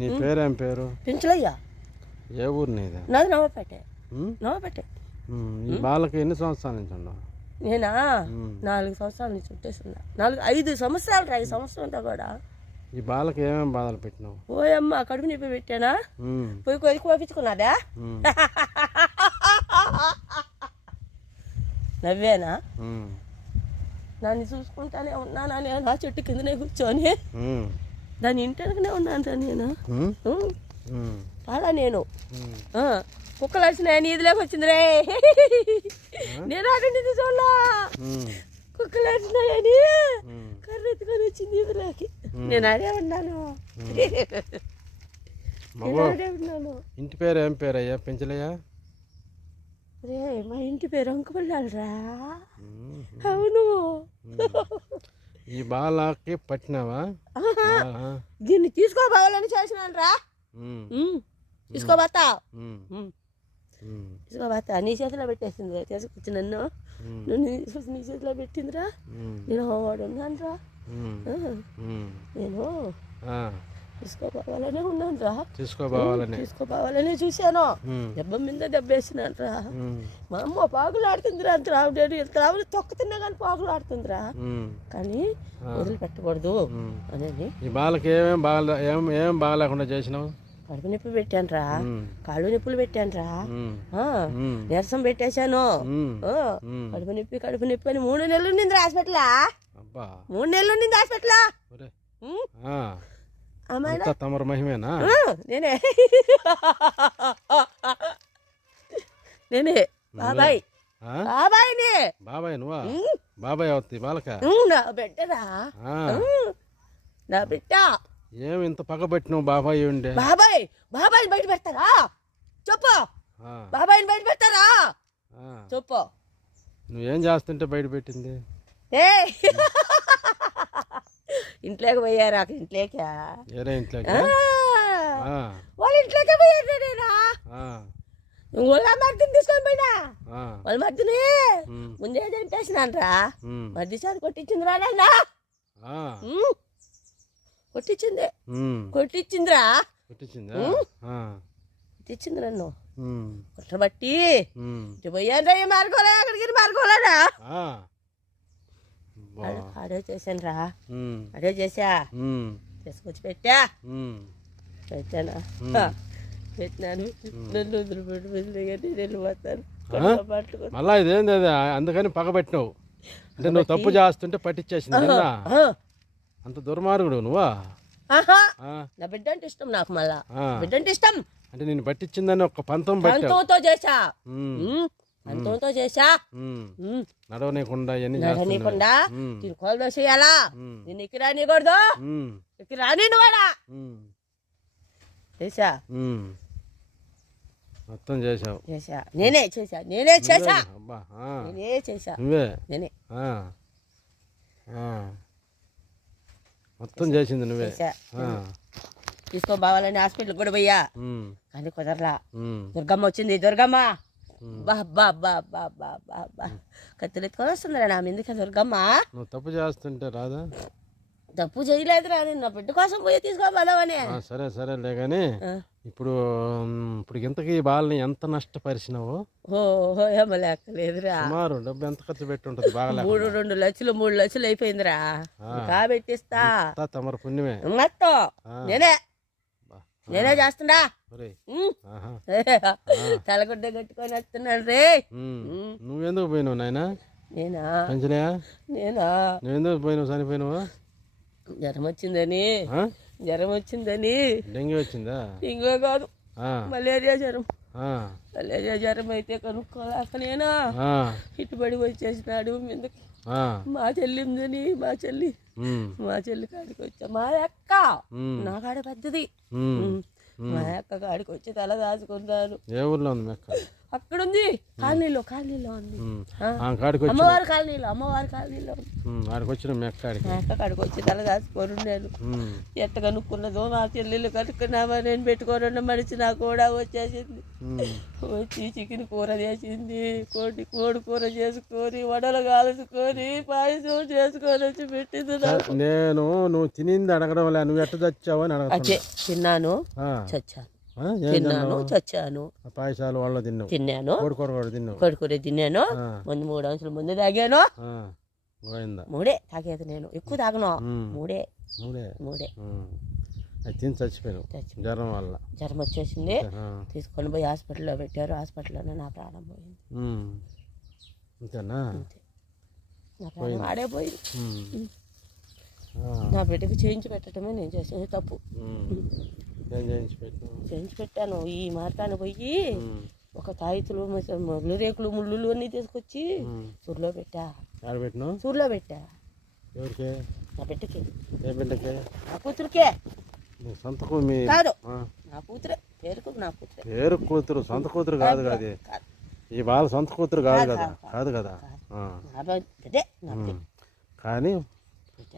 నీ పేరేం పేరు? పెంచులయ్యా. ఏ ఊరు నీది? నాది నవపేట? నవపేట. ఈ బాలకి ఎన్ని సంవత్సరాల నుంచి ఉండవు నేనా. నాలుగు సంవత్సరాల నుంచి చుట్టేస్తున్నా నాలుగు ఐదు సంవత్సరాలు రా ఈ సంవత్సరం అంతా కూడా. ఈ బాలకి ఏమేమి బాధలు పెట్టినావు? ఓయమ్మ కడుపు నొప్పి పెట్టానా? పోయి కొద్దికి పంపించుకున్నాదా నవ్వేనా? నన్ను చూసుకుంటానే ఉన్నానా నేను ఆ చెట్టు కిందనే కూర్చొని. దాని ఇంటనే ఉన్నాను రా నేను. అలా నేను. కుక్కలు వచ్చినాయి నీదిలోకి వచ్చింది రే నేను అటండి చూడలా. కుక్కలు వచ్చినాయని. కర్ర ఎత్తుకొని వచ్చింది నీదిలోకి నేను అడే ఉన్నాను ఇంటి పేరు ఏం పేరు అయ్యా పెంచలయ్యా? రే మా ఇంటి పేరు అంకపల్లాలరా. అవును. ఈ బాలకి పట్టినావా? దీన్ని తీసుకోపోవాలని చేసినాను రా. తీసుకోబోతా తీసుకోబోతా నీ చేతిలో పెట్టేసింది తీసుకొచ్చి నన్ను. నన్ను తీసుకొచ్చి నీ చేతిలో పెట్టిందిరా నేను వాడు ఉన్నాను రా. నేను తీసుకోపోవాలనే ఉన్నాను రా తీసుకోపోవాలని తీసుకోపోవాలనే చూశాను. దెబ్బ మీద దెబ్బేసినాను రా మా అమ్మ పాకులాడుతుందిరా ఇంత రావులు తొక్కుతున్నా కానీ పాకులాడుతుందిరా కానీ ఆ. వదిలిపెట్టకూడదు ఉమ్. అనేది. బాలకి ఏమేం బాగా ఏం ఏం బాగాలేకుండా చేసినావు? కడుపు నొప్పి పెట్టాను రా కాళ్ళు నొప్పులు పెట్టాను రా నీరసం పెట్టేశాను. కడుపు నొప్పి కడుపు నొప్పి అని మూడు నెలలు నింది హాస్పిటల్. మూడు నెలలు నింది హాస్పిటల్. అంతా తమరు మహిమేనా? నేనే. నేనే. బాబాయ్? బాబాయ్ని. బాబాయ్ నువ్వా? బాబాయ్ అవుతుంది బాలక. నా బిడ్డరా. నా బిడ్డ. ఏం ఇంత పగబెట్టినావు బాబాయ్ ఉండే? బాబాయ్ బాబాయ్ బయట పెడతారా? చెప్పు. బాబాయ్ని బయట పెడతారా. చెప్పు. నువ్వేం చేస్తుంటే బయట పెట్టింది? ఏ ఇంట్లోకి పోయారా? ఏరే ఇంట్లోకి? వాళ్ళ ఇంట్లోకి పోయారా నేనా? వాళ్ళ మర్దిని తీసుకొని పోయినా? వాళ్ళ మర్దిని? ముందే చంపేసినాను రా ఉమ్, మర్ది సారి కొట్టించింది రా నాయన? ఆ, కొట్టించింది. కొట్టించిందిరా? కొట్టించింది? నన్ను. ఇటు పోయాను రా మార్కోలే అక్కడికి. బా, అదే చేశాను రా ఉమ్, అదే చేసా తీసుకొచ్చి పెట్టా. పెట్టానా? పెట్టినాను. నన్ను వదిలిపెట్టి వదిలిపెట్టి వెళ్ళిపోతాను మళ్ళా ఇదేంది అది? అందుకని పగబెట్టినావు అంటే నువ్వు తప్పు చేస్తుంటే పట్టించేసింది అంత దుర్మార్గుడు నువ్వా? నా బిడ్డ అంటే ఇష్టం నాకు మళ్ళా. బిడ్డ అంటే ఇష్టం. అంటే నేను పట్టించిందని ఒక పంతం పంతంతో చేసా పంతంతో చేసా నడనీయకుండా ఉమ్, దీని కోల్దో చేయాలా దీన్ని ఎక్కి రానికూడదు ఎక్కి రాని ఉమ్, చేసా. మొత్తం చేసావు చేసా నేనే చేసా నేనే చేసా నేనే చేసా నేనే. మొత్తం చేసింది నువ్వే. తీసుకొని పోవాలని హాస్పిటల్ కూడా పోయా. కానీ కుదరలా. దుర్గమ్మ వచ్చింది. దుర్గమ్మ. బా బా బా బా బా బా బా కత్తులు ఎత్తుకొని వస్తుందిరా నా మీదకి దుర్గమ్మ నువ్వు తప్పు చేస్తుంటే రాదా? తప్పు చేయలేదురా నేను నా బిడ్డ కోసం పోయి తీసుకోపోదామని సరే సరేలే కానీ. ఇప్పుడు ఇప్పుడు ఇంతకీ బాల్ని ఎంత నష్టపరిచినావు? ఓ ఓ, ఏమో లేకలేదురా సుమారు డబ్బు ఎంత ఖర్చు పెట్టి ఉంటుంది బాగా మూడు రెండు లక్షలు మూడు లక్షలు అయిపోయిందిరా. కాబెట్టిస్తా. తమరు పుణ్యమే. మొత్తం. నేనే. నేనే. ఆహా. తలగుడ్డ కట్టుకొని వస్తున్నాడు రే. నువ్వెందుకు పోయినావు నాయనా? నేనా? పెంచలే నేనా? నువ్వెందుకు పోయినావు? చనిపోయినావా? జ్వరం వచ్చిందని? జ్వరం వచ్చిందని. డెంగ్యూ వచ్చిందా? ఇంకో కాదు. మలేరియా జ్వరం. మలేరియా జ్వరం అయితే కనుక్కోలేక నేనా? ఆ, ఇటుబడి వచ్చేసినాడు. మీదకి. మా చెల్లి ఉందని మా చెల్లి. మా చెల్లి కాడికి వచ్చా. మా అక్క. నా కాడ పెద్దది. మా అక్క కాడికి వచ్చి తల దాచుకున్నాను ఏ ఊర్లో ఉంది మెక్క అక్కడ ఉంది కాలనీలో కాలనీలో ఉంది. అమ్మవారి కాలనీలో అమ్మవారి కాలనీలో ఆడికి వచ్చిన మీ అక్కడికి వచ్చి తల దాచుకొని నేను. ఎట్ట కనుక్కున్నదో నా చెల్లెలు కనుక్కున్నామా నేను పెట్టుకోనున్న మనిషి నా కూడా వచ్చేసింది. వచ్చి చికెన్ కూర చేసింది. కోడి కోడి కూర చేసుకొని వడలు కాల్చుకొని పాయసం చేసుకొని వచ్చి పెట్టింది నేను నువ్వు తినింది అడగడం నువ్వు ఎట్ట చచ్చావు అని అడగ తిన్నాను. చచ్చాను తిన్నాను చచ్చాను. పాయసాలు వాళ్ళు తిన్నాను. కోడి కూర కూడా తిన్నావు? కోడి కూర తిన్నాను. ముందు మూడు అంశాలు ముందు తాగాను. మూడే తాగేది నేను. ఎక్కువ తాగను. మూడే. మూడే? మూడే. ఉమ్. అది తిని చచ్చిపోయావు చచ్చి జ్వరం వల్ల. జ్వరం వచ్చేసింది. తీసుకొని పోయి హాస్పిటల్లో పెట్టారు. హాస్పిటల్లోనే నా ప్రాణం పోయింది. అంతేనా అంతే నా ప్రాణం ఆడే పోయింది. నా బిడ్డకి చేయించి పెట్టడమే నేను చేసేది తప్పు. చేయించి పెట్టాను. ఈ మార్గాన్ని పోయి. ఒక తాయితులు ముళ్ళు రేకులు ముళ్ళు అన్నీ తీసుకొచ్చి. సూర్లో పెట్టా. సూర్లో పెట్టా. ఎవరికి? నా బిడ్డకి. ఏ బిడ్డకి? నా కూతురికే. నీ మీ కాదు. కూతురే. పేరుకు నా కూతురే. పేరు కూతురు సొంత కూతురు కాదు కదా. ఈ వాళ్ళ సొంత కూతురు కాదు కదా కాదు. కదా. కానీ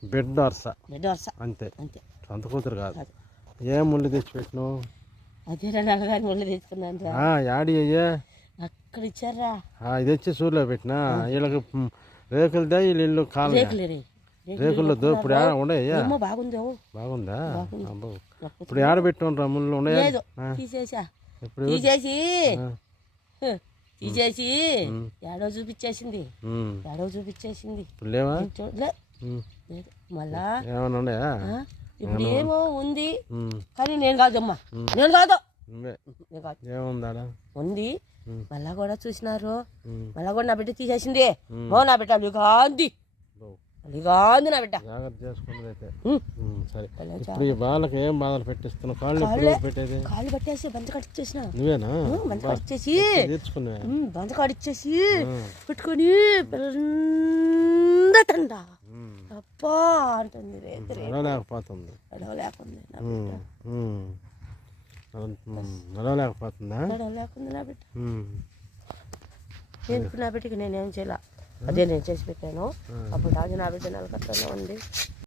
బిడ్డ వరుస. బిడ్డ వరుస. అంతే. అంతే. సొంత కూతురు కాదు. ఏం ముళ్ళు తెచ్చి పెట్టినావు అదే నల్లగాని ముళ్ళు తీసుకున్నాను రా. ఆ, యాడి అయ్యే? అక్కడ ఇచ్చారా? ఇది వచ్చి సూర్యులో పెట్టినా? వీళ్ళకి రేకులదే వీళ్ళు ఇల్లు కాలం రేకులు రేకుల్లో దో ఇప్పుడు? ఉండయ్యా బాగుందో బాగుందా? అబ్బో. ఇప్పుడు ఏడ పెట్టుకుంటారా ముళ్ళు ఉన్నాయా? లేదు. తీసేసా. ఇప్పుడు తీసేసి. ఏడో చూపించేసింది. ఏడో చూపించేసింది. ఇప్పుడు లేవా? మళ్ళా. ఏమన్నా ఉన్నాయా? ఇప్పుడు ఏమో ఉంది. కానీ నేను కాదమ్మా. నేను కాదు. ఉంది. మళ్ళా కూడా చూసినారు. మళ్ళా కూడా నా బిడ్డ తీసేసింది. ఓ నా బిడ్డ అలిగాంది. అలిగాంది నా బిడ్డ. ఇప్పుడు బాలకి ఏం బాధలు పెట్టిస్తున్నావు? కాళ్ళు పెట్టేది? కాలు పట్టేసి బంత కట్టించేసిన నువ్వేనా? బంత ఉమ్, బంత కట్టించేసి పెట్టుకొని తండ అప్పా అంటుంది నడవలేకపోతుంది. నడవలేకుంది నడవలేకపోతుందా? నడవలేకుంది నా బిడ్డ. నేను నా బిడ్డకి నేనేం చేయాల? అదే నేను చేసి పెట్టాను. అప్పుడు రాజు నా బిడ్డ నలకట్లోనే ఉంది.